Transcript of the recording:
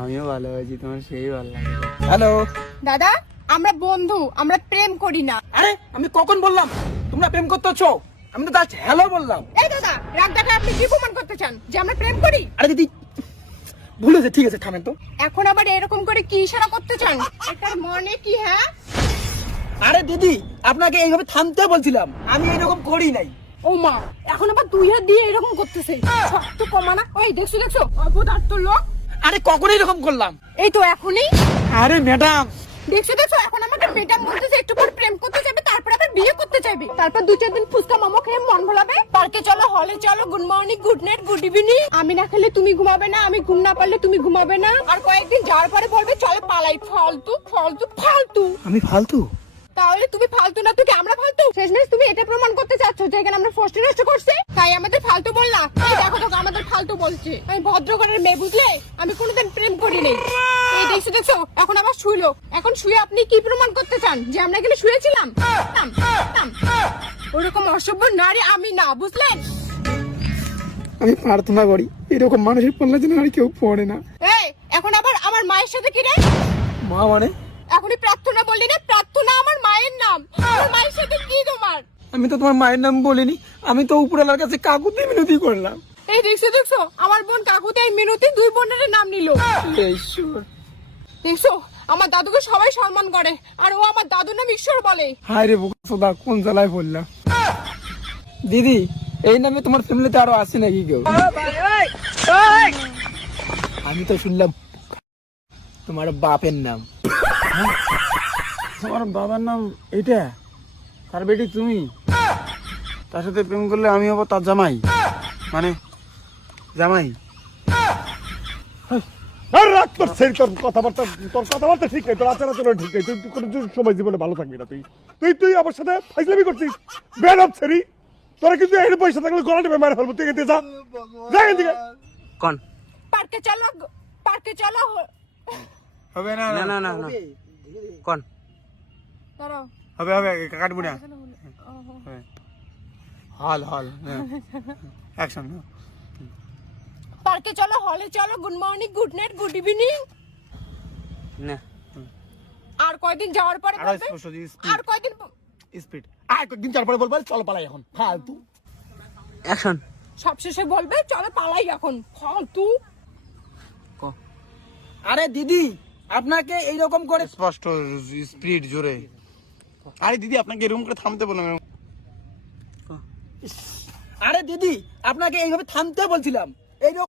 আমিও ভালো আছি, তোমার সেই ভালো লাগে। হ্যালো দাদা, আমরা বন্ধু, আমরা প্রেম করি না। আরে আমি কখন বললাম তোমরা প্রেম করতেছো? আমি তো জাস্ট হ্যালো বললাম। এই দাদা, রাগ দেখা আপনি কি প্রমাণ করতে চান যে আমরা প্রেম করি? আরে দিদি ভুল হয়েছে, ঠিক আছে থামেন তো। এখন আবার এরকম করে কি ইশারা করতে চান? এটার মানে কি? হ্যাঁ আরে দিদি আপনাকে এইভাবে থামতে বলছিলাম, আমি এরকম করি নাই। ও মা, এখন আবার দুই হাত দিয়ে এরকম করতেছে। তো কমানা। ওই দেখছো দেখছো, অপদার্থ লোক। আরে কখন এরকম করলাম? এই তো এখনই। আরে ম্যাডাম দেখছো দেখছো, এখন আমাকে ম্যাডাম বলতেছে, একটু পর প্রেম করতে যাবে, তারপর আবার বিয়ে করতে চাইবে, তারপর 2-4 দিন ফুচকা মোমো খেয়ে মন ভোলাবে, পার্কে চলো, হলে চলো, good morning, good night, good evening. আমি না খেলে তুমি ঘুমাবে না, আমি ঘুম না পারলে তুমি ঘুমাবে না, আর কয়েকদিন যাওয়ার পরে বলবে চলো পালাই। ফালতু ফালতু ফালতু। আমি ফালতু? তাহলে তুমি ফালতু না তো কি আমরা ফালতু? শেষমেশ তুমি এটা প্রমাণ করতে চাচ্ছ যে এখানে আমরা ফষ্টি নষ্ট করছি, তাই আমাদের ফালতু বললা? এই দেখো দেখো, আমাদের ফালতু বলছে। আমি ভদ্র ঘরের মেয়ে, বুঝলে? আমি কোনোদিন প্রেম করিনি। এই দেখছো দেখছো, এখন আবার শুইলো। এখন শুয়ে আপনি কি প্রমাণ করতে চান যে আমরা এখানে শুয়েছিলাম? ওরকম অসভ্য নারী আমি না, বুঝলেন? আমি প্রার্থনা করি এরকম মানুষের পাল্লা যেন আর কেউ পড়ে না। এই এখন আবার আমার মায়ের সাথে কি রে? মা মানে? এখনই প্রার্থনা বললি না? প্রার্থনা আমার মায়ের নাম। আমার মায়ের সাথে কি তোমার? আমি তো তোমার মায়ের নাম বলিনি, আমি তো উপরওয়ালার কাছে কাকুতি মিনতি করলাম। এই দেখছো দেখছো, আমার বোন কাকুতে মিনতি 2 বোনের নাম নিল। ঈশ্বর, দেখছো আমার দাদুকে সবাই সম্মান করে, আর ও আমার দাদুর নাম ঈশ্বর বলে। হায় রে বোকা, কোন জ্বালায় পড়লাম। দিদি এই নামে তোমার ফ্যামিলিতে আরো আছে নাকি কেউ? আমি তো শুনলাম তোমার বাপের নাম। তোমার বাবার নাম এটা? তার বেটি তুমি? তার সাথে প্রেম করলে আমি হবো তার জামাই? মানে জামাই? আর রাখ তোর সেই কথাবার্তা ঠিক নেই, তোর আচার আচরণ ঠিক নেই, তুই কোনো সময় জীবনে ভালো থাকবি না। তুই আমার সাথে ফাইজলামি করছিস, বেড অফ সেরি। তোরা কিন্তু এই পয়সা থাকলে গলা টিপে মেরে ফেলবো। তুই এখান থেকে যা, যা এখান থেকে। কোন পার্কে চলো, পার্কে চলো। হবে না? না না না না, কোন দাঁড়াও। হবে? হবে কাটবো না। হল হল অ্যাকশন। পার্কে চলো, হলে চলো, good morning, good night, good evening. না আর কয়দিন যাওয়ার পরে আর বলবে? স্পষ্ট আর কয়দিন স্পিড আর কয়েকদিন চার পরে বলবো চল পালাই এখন, ফালতু। অ্যাকশন। সবশেষে বলবে চলো পালাই এখন, ফালতু। আরে দিদি আপনাকে এইরকম করে স্পষ্ট স্পিড জোরে। আরে দিদি আপনাকে এরকম করে থামতে বললাম। আরে দিদি আপনাকে এইভাবে থামতে বলছিলাম। এইরকম